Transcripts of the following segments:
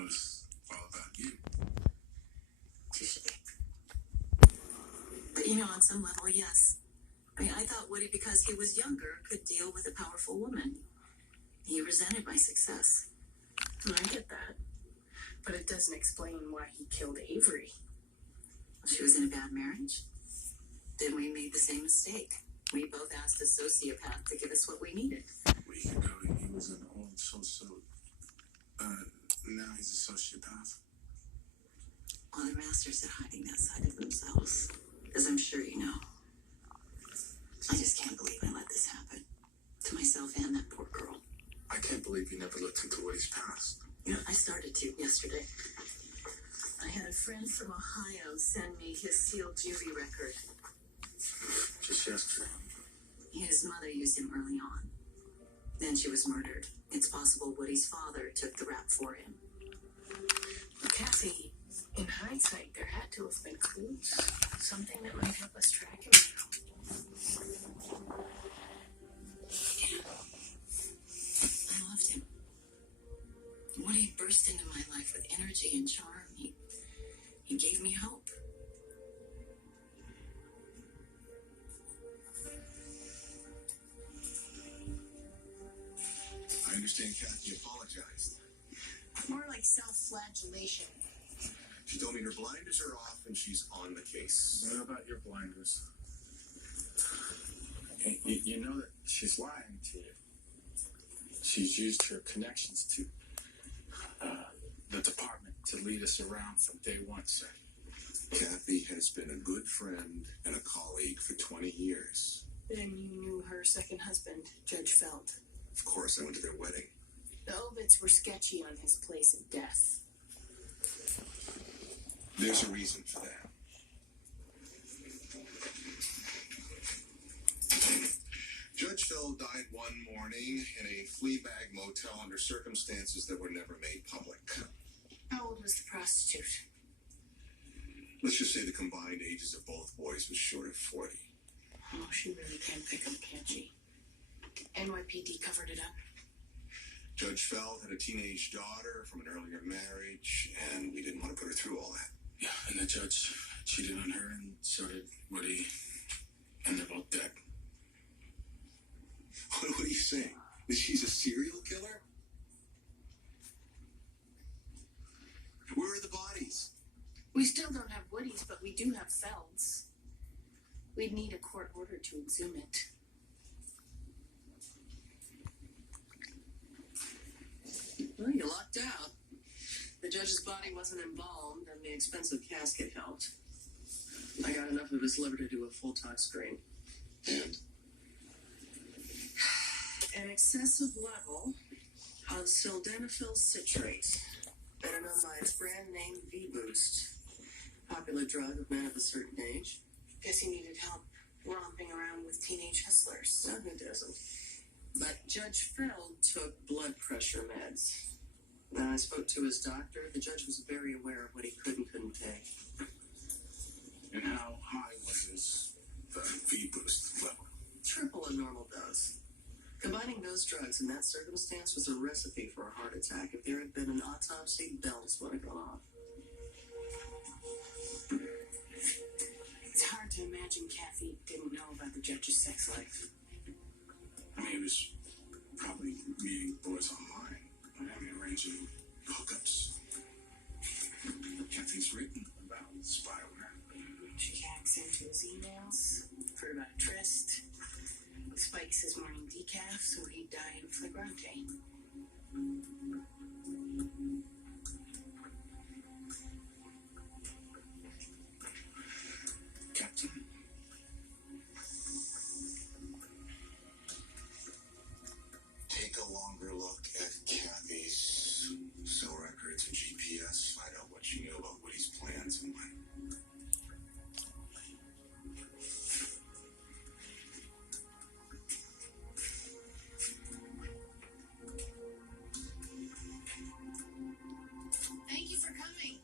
thought it was all about you. Touche. But on some level, yes. I thought Woody, because he was younger, could deal with a powerful woman. He resented my success. And I get that. But it doesn't explain why he killed Avery. She was in a bad marriage. Then we made the same mistake. We both asked a sociopath to give us what we needed. A week ago, he was an old so-so. Now he's a sociopath. Well, they're masters at hiding that side of themselves. As I'm sure you know. I just can't believe I let this happen. To myself and that poor girl. I can't believe you never looked into Woody's past. I started to yesterday. I had a friend from Ohio send me his sealed jury record. Just yesterday. His mother used him early on. Then she was murdered. It's possible Woody's father took the rap for him. Kathy, in hindsight, there had to have been clues. Something that might help us track him now. Yeah. I loved him. Woody burst into my life with energy and charm. He gave me hope. I understand Kathy apologized. More like self-flagellation. She told me her blinders are off and she's on the case. What about your blinders? You know that she's lying to you. She's used her connections to the department to lead us around from day one, sir. Kathy has been a good friend and a colleague for 20 years. Then you knew her second husband, Judge Feld. Of course, I went to their wedding. The obits were sketchy on his place of death. There's a reason for that. Judge Feld died one morning in a Fleabag motel under circumstances that were never made public. How old was the prostitute? Let's just say the combined ages of both boys was short of 40. Oh, she really can pick them, can't she? NYPD covered it up. Judge Feld had a teenage daughter from an earlier marriage, and we didn't want to put her through all that. Yeah, and the judge cheated on her, and so did Woody, and they're both dead. What are you saying? That she's a serial killer? Where are the bodies? We still don't have Woody's, but we do have Feld's. We'd need a court order to exhume it. Well, you lucked out. The judge's body wasn't embalmed, and the expensive casket helped. I got enough of his liver to do a full tox screen. And? An excessive level of sildenafil citrate, better known by its brand name V-Boost. Popular drug of men of a certain age. Guess he needed help romping around with teenage hustlers. No, who doesn't? But Judge Feld took blood pressure meds. When I spoke to his doctor, the judge was very aware of what he could and couldn't take. And how high was his V-boost level? Triple a normal dose. Combining those drugs in that circumstance was a recipe for a heart attack. If there had been an autopsy, bells would have gone off. It's hard to imagine Kathy didn't know about the judge's sex life. I mean, he was probably meeting boys online. Arranging hookups. Kathy's written about spyware. She hacks into his emails, heard about a tryst, spikes his morning decaf so he'd die in flagrante. Captain. Take a longer look at Kathy's cell records and GPS. Find out what you knew about Woody's plans and when. Thank you for coming.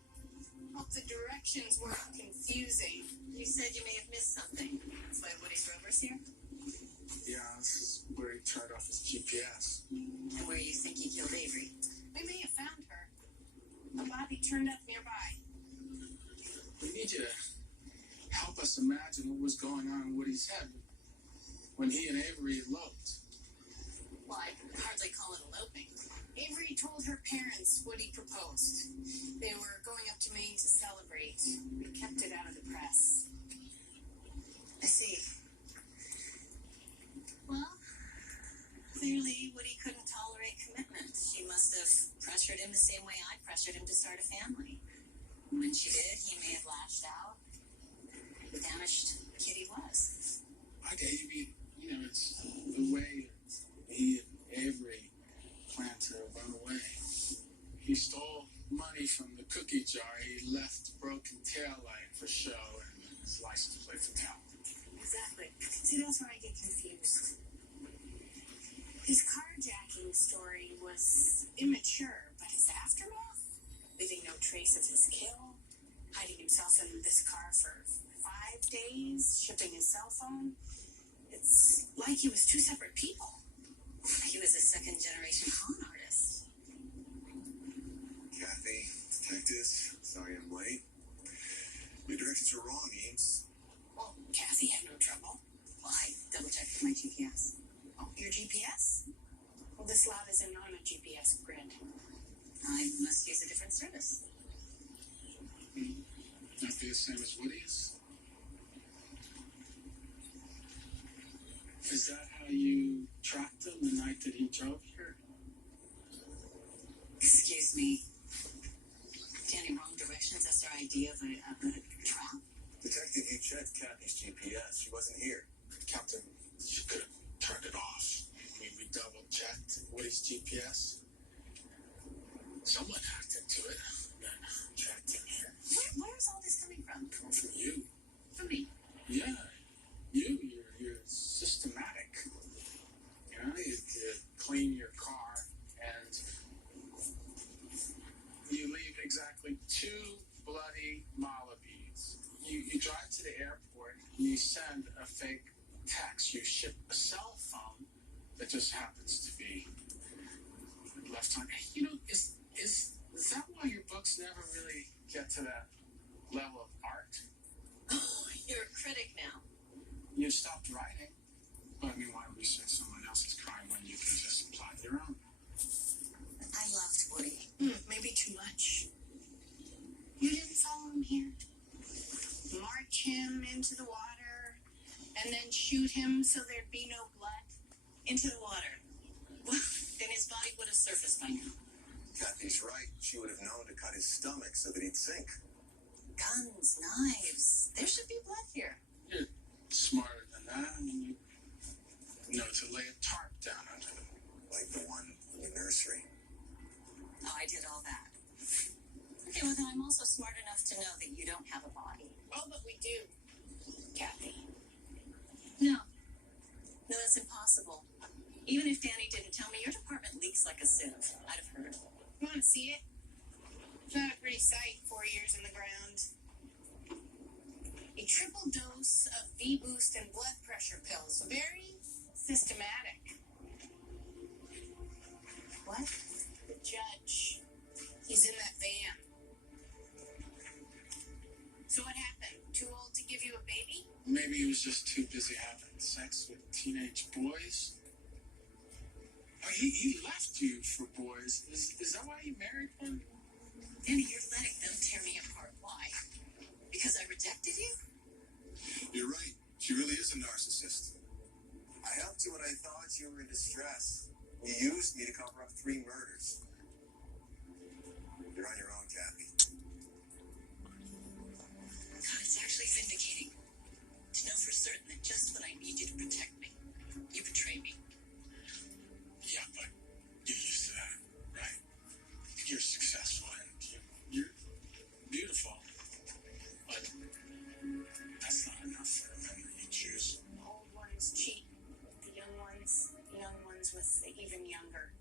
Hope the directions weren't confusing. You said you may have missed something. That's why Woody's Rover's here? Yeah, this is where he tried off his GPS. And where you think he killed Avery? We may have found her. turned up nearby. We need you to help us imagine what was going on in Woody's head when he and Avery eloped. Well, I'd hardly call it eloping. Avery told her parents Woody proposed. They were going up to Maine to celebrate. We kept it out of the press. I see. Well, clearly Woody couldn't tolerate commitment. She must have pressured him the same way I pressured him to start a family. When she did, he may have lashed out. The damaged kid he was. Okay, it's the way he and Avery planned to run away. He stole money from the cookie jar. He left a broken taillight for show and his license plate for town. Exactly. See, that's where I get confused. His carjacking story was immature, but his aftermath, leaving no trace of his kill, hiding himself in this car for 5 days, shipping his cell phone, it's like he was two separate people. He was a second-generation con artist. Kathy, detectives, sorry I'm late. Your directions are wrong, Eames. Well, Kathy had no trouble. Well, I double-checked my GPS. Oh, your GPS? Well, this lot isn't on a GPS grid. I must use a different service. Not be the same as Woody's? Is that how you tracked him the night that he drove here? Excuse me. Danny, wrong directions. That's our idea of a trap. Detective, you checked Kathy's GPS. She wasn't here. Captain, you could have turned it off. We double-checked Woody's GPS. Someone hacked into it and then tracked him here. Where's all this coming from? From you. From me. Yeah, you're systematic. You clean your car and you leave exactly 2 bloody mala beads. You drive to the airport and you send a fake text. You ship a cell phone that just happens to be left on. Is that why your books never really get to that level of art? Oh, you're a critic now. You stopped writing. But I mean, why research someone else's crime when you can just plot your own? I loved Woody. Maybe too much. You didn't follow him here. March him into the water, and then shoot him so there'd be no blood. Into the water. Well, then his body would have surfaced by now. Kathy's right. She would have known to cut his stomach so that he'd sink. Guns, knives. There should be blood here. You're smarter than that. I mean, you know to lay a tarp down under them. Like the one in the nursery. Oh, I did all that. Okay, well then I'm also smart enough to know that you don't have a body. Oh, but we do, Kathy. No. No, that's impossible. Even if Danny didn't tell me, your department leaks like a sieve. I'd have heard. You want to see it? It's not a pretty sight, 4 years in the ground. A triple dose of V-Boost and blood pressure pills. Very systematic. What? The judge. He's in that van. So what happened? Too old to give you a baby? Maybe he was just too busy having sex with teenage boys. Oh, he left you for boys. Is that why you married him? Danny, you're letting them tear me apart. Why? Because I rejected you? You're right. She really is a narcissist. I helped you when I thought you were in distress. You used me to cover up 3 murders. You're on your own, Kathy. God, it's actually vindicating to know for certain that just when I need you to protect me, you betray me. Yeah, but you're used to that, right? You're successful and you're beautiful. But that's not enough for the men that you choose. Old ones cheat. The young ones with the even younger.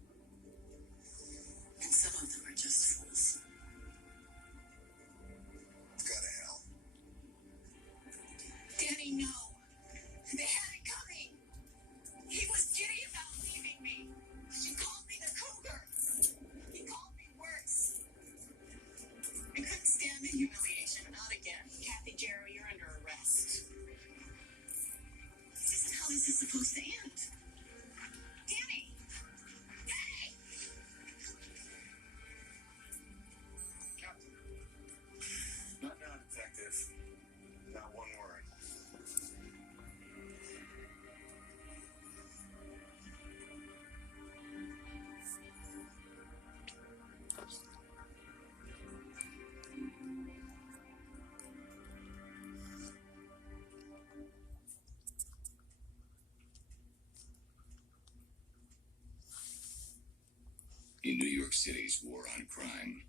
City's war on crime.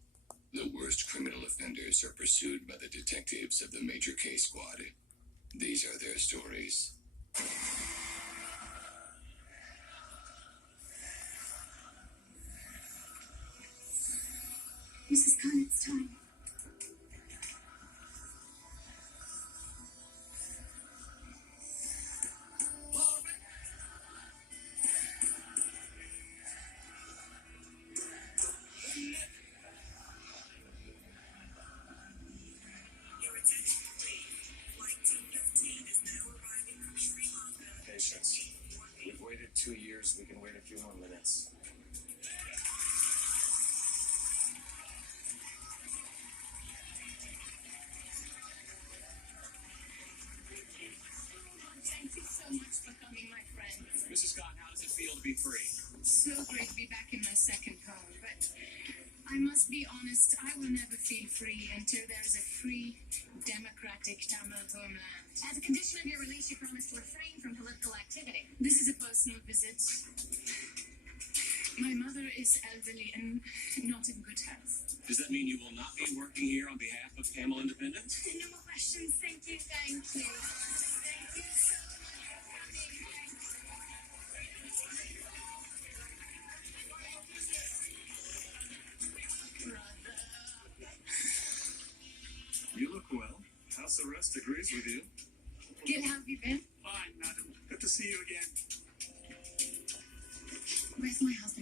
The worst criminal offenders are pursued by the detectives of the Major K Squad. These are their stories. Mrs. Khan, it's time. Patience. We've waited 2 years. We can wait a few more minutes. Thank you so much for coming, my friend. Mrs. Scott, how does it feel to be free? So great to be back in my second home, but I must be honest, I will never feel free until there's a free, democratic Tamil homeland. As a condition of your release, you promised to refrain from political activity. This is a personal visit. My mother is elderly and not in good health. Does that mean you will not be working here on behalf of Tamil independence? No more questions, thank you, thank you. Thank you so much. Brother. You look well. House arrest agrees with you. Good, how have you been? Fine, madam. Good to see you again. Where's my husband?